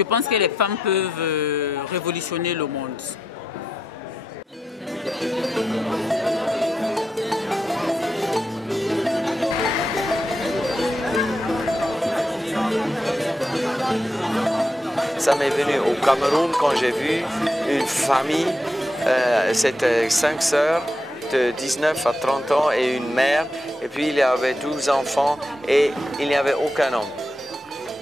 Je pense que les femmes peuvent révolutionner le monde. Ça m'est venu au Cameroun quand j'ai vu une famille, c'était 5 sœurs de 19 à 30 ans et une mère, et puis il y avait 12 enfants et il n'y avait aucun homme.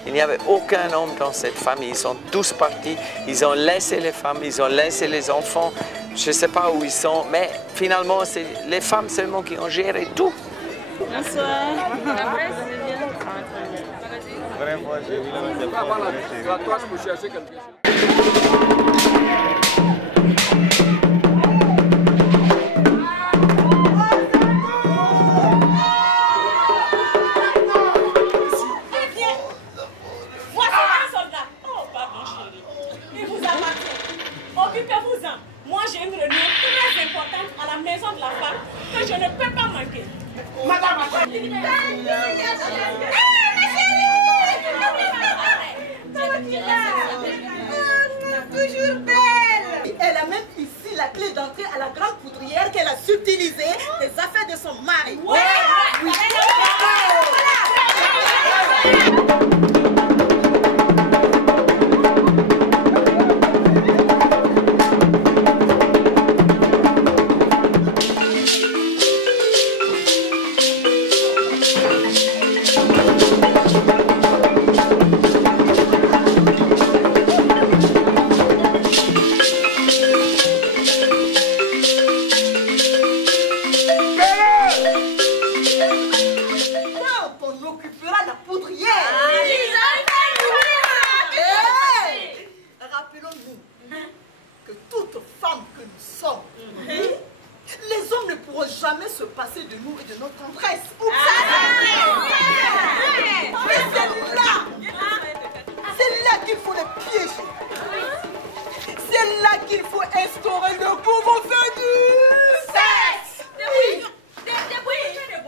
Il n'y avait aucun homme dans cette famille, ils sont tous partis, ils ont laissé les femmes, ils ont laissé les enfants, je ne sais pas où ils sont, mais finalement c'est les femmes seulement qui ont géré tout. Bonsoir. Occupez-vous-en. Moi, j'ai une réunion très importante à la maison de la femme que je ne peux pas manquer. Madame, toujours belle. Elle a même ici la clé d'entrée à la grande poudrière qu'elle a subtilisée des affaires de son mari. Ouais, oui. Jamais se passer de nous et de notre tendresse. C'est là qu'il faut les piéger. C'est là qu'il faut instaurer le couvre-feu du sexe. Oui.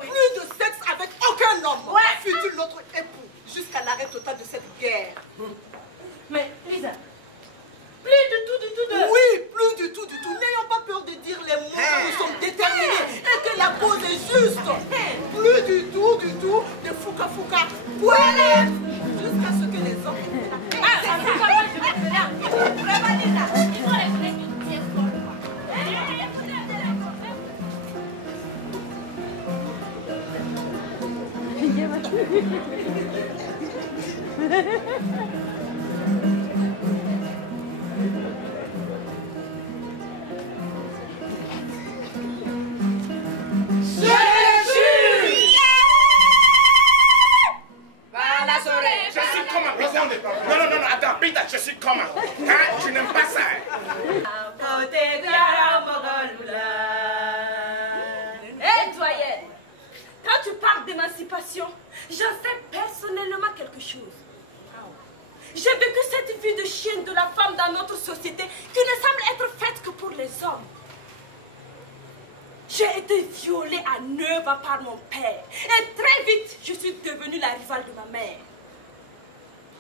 Plus de sexe avec aucun homme. Fut-il notre époux jusqu'à l'arrêt total de cette guerre. Mais Lisa, plus du tout de... Oui, plus du tout. N'ayons pas peur de dire les mots que nous sommes déterminés et que la cause est juste. Plus du tout de fouca. Voilà. Jusqu'à ce que les hommes... Non, attends, Peter, je suis comment? Hein? Tu n'aimes pas ça, Hé, doyenne, quand tu parles d'émancipation, j'en sais personnellement quelque chose. J'ai vécu cette vie de chienne de la femme dans notre société qui ne semble être faite que pour les hommes. J'ai été violée à 9 ans par mon père et très vite, je suis devenue la rivale de ma mère.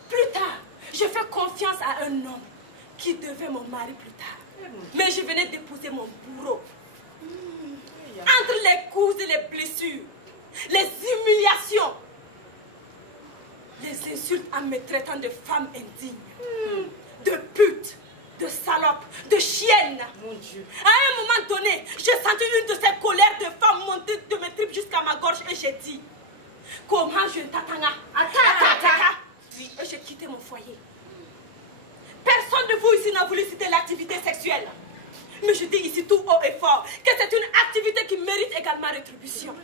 Plus tard, j'ai fait confiance à un homme qui devait mon mari plus tard. Mais je venais d'épouser mon bourreau. Entre les coups et les blessures, les humiliations, les insultes en me traitant de femme indigne, de pute, de salope, de chienne. Mon Dieu. À un moment donné, j'ai senti une de ces colères de femme monter de mes tripes jusqu'à ma gorge et j'ai dit, comment je t'attends? Et j'ai quitté mon foyer. Personne de vous ici n'a voulu citer l'activité sexuelle. Mais je dis ici tout haut et fort que c'est une activité qui mérite également rétribution.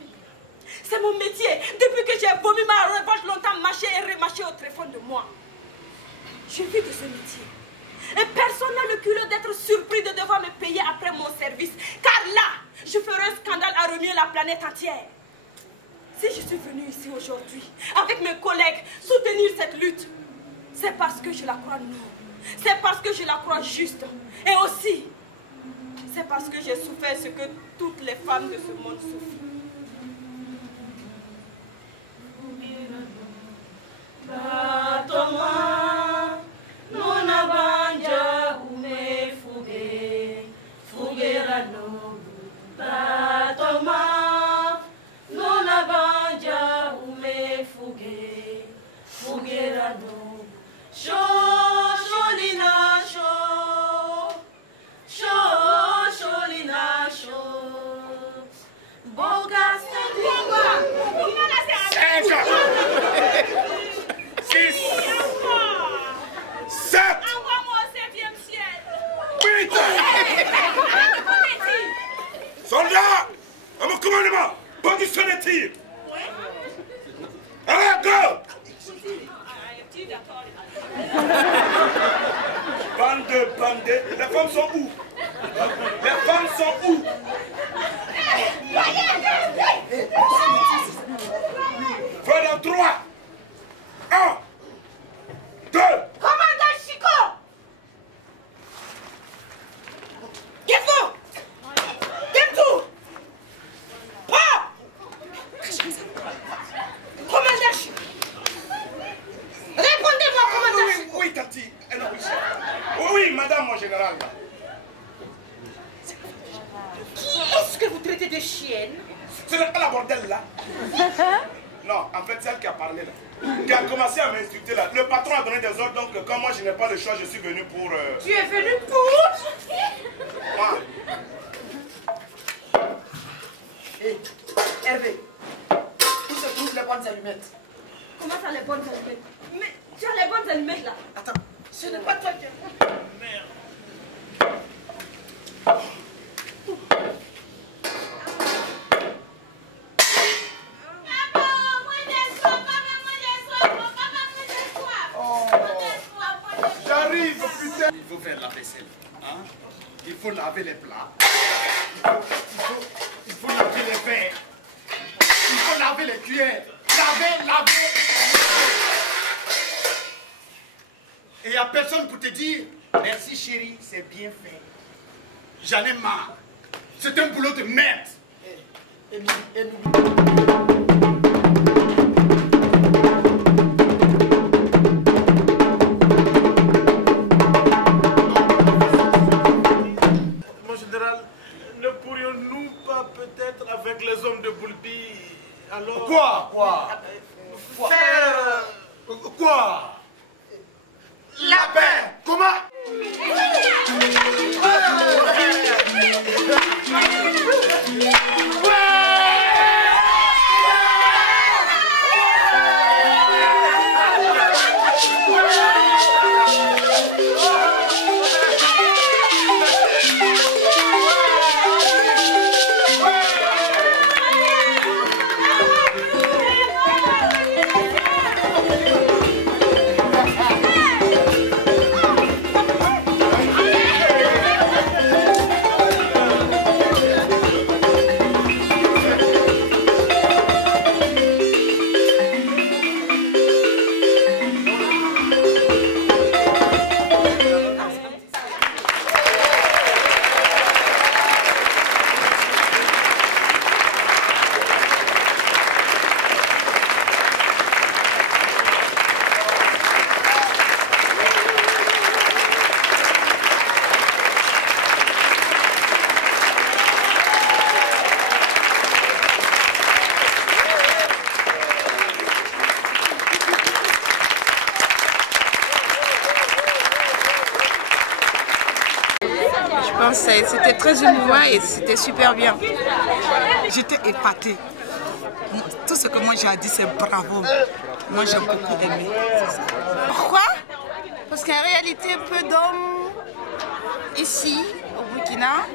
C'est mon métier. Depuis que j'ai vomi ma revanche longtemps mâché et remâché au tréfonds de moi. Je vis de ce métier. Et personne n'a le culot d'être surpris de devoir me payer après mon service. Car là, je ferai un scandale à remuer la planète entière. Si je suis venue ici aujourd'hui, avec mes collègues, soutenir cette lutte, c'est parce que je la crois noble. C'est parce que je la crois juste. Et aussi, c'est parce que j'ai souffert ce que toutes les femmes de ce monde souffrent. Bateau-moi, Soldat, à mon commandement, position de tir. Allez, go! Bande, les femmes sont où? Les femmes sont où? Feu dans 3, 1, 2. Commandant Chico! Qu'est-ce Commandant Chico! Répondez-moi, commandant Chico! Oui, Tati. Oui, madame, mon général. Qui est-ce que vous traitez de chienne? Ce n'est pas la bordelle là. Non, en fait, c'est elle qui a parlé là. Qui a commencé à m'insulter là. Le patron a donné des ordres, donc quand moi je n'ai pas le choix, je suis venu pour... Tu es venu pour? Moi. Hé, Hervé, où se trouvent les bonnes allumettes? Comment ça, les bonnes allumettes? Mais tu as les bonnes allumettes là. Attends, ce n'est pas toi qui... Merde. J'arrive, putain. Il faut faire la vaisselle. Hein? Il faut laver les plats. Il faut laver les verres. Il faut laver les cuillères. Laver. Et il n'y a personne pour te dire merci chérie, c'est bien fait. J'en ai marre. C'est un boulot de merde. Et Mon général, ne pourrions-nous pas peut-être avec les hommes de Boulbi, alors... Quoi? Faire... Quoi? La paix. Comment? C'était très émouvant et c'était super bien. J'étais épatée. Tout ce que moi j'ai dit, c'est bravo. Moi j'ai beaucoup aimé. Pourquoi? Parce qu'en réalité, peu d'hommes ici, au Burkina,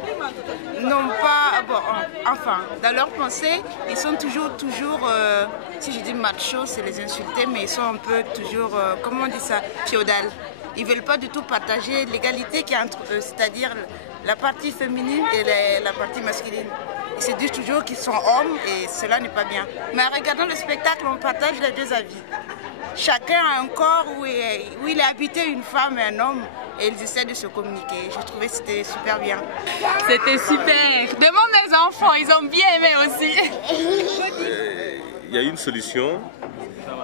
n'ont pas... Bon, enfin, dans leur pensée, ils sont toujours, si je dis macho, c'est les insulter, mais ils sont un peu toujours, comment on dit ça, féodal. Ils ne veulent pas du tout partager l'égalité qui est entre eux, c'est-à-dire la partie féminine et la partie masculine. Ils se disent toujours qu'ils sont hommes et cela n'est pas bien. Mais en regardant le spectacle, on partage les deux avis. Chacun a un corps où il est habité une femme et un homme et ils essaient de se communiquer. Je trouvais que c'était super bien. C'était super. Demande mes enfants, ils ont bien aimé aussi. Il y a une solution.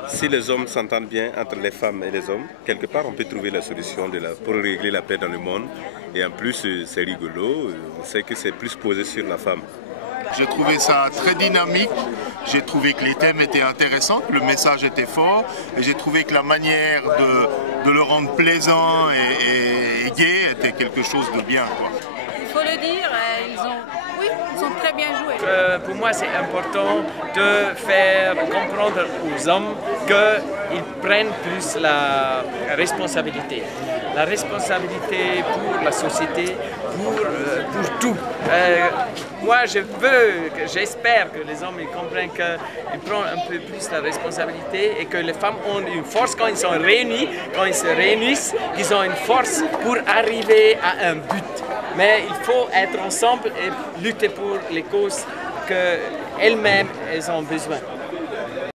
Si les hommes s'entendent bien entre les femmes et les hommes, quelque part on peut trouver la solution pour régler la paix dans le monde. Et en plus c'est rigolo, on sait que c'est plus posé sur la femme. J'ai trouvé ça très dynamique, j'ai trouvé que les thèmes étaient intéressants, que le message était fort, et j'ai trouvé que la manière de le rendre plaisant et gai était quelque chose de bien, quoi. Il faut le dire, ils ont très bien joué. Pour moi, c'est important de faire comprendre aux hommes qu'ils prennent plus la responsabilité. La responsabilité pour la société, pour tout. Moi, j'espère que les hommes ils comprennent qu'ils prennent un peu plus la responsabilité et que les femmes ont une force quand ils sont réunis, quand ils se réunissent, qu'ils ont une force pour arriver à un but. Mais il faut être ensemble et lutter pour les causes qu'elles-mêmes elles ont besoin.